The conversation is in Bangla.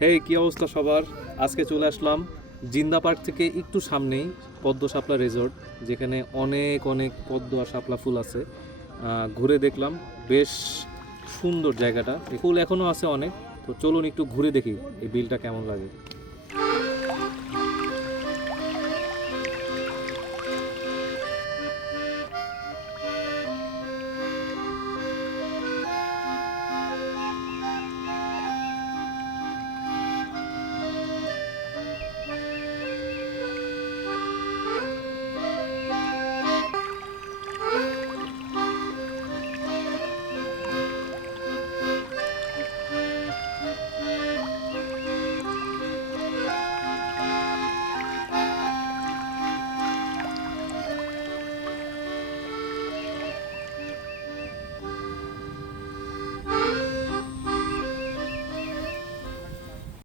হেই কি অবস্থা সবার? আজকে চলে আসলাম জিন্দা পার্ক থেকে একটু সামনেই পদ্ম শাপলা রিসোর্ট যেখানে অনেক অনেক পদ্ম আর শাপলা ফুল আছে। ঘুরে দেখলাম, বেশ সুন্দর জায়গাটা। ফুল এখনও আছে অনেক, তো চলুন একটু ঘুরে দেখি এই বিলটা কেমন লাগে।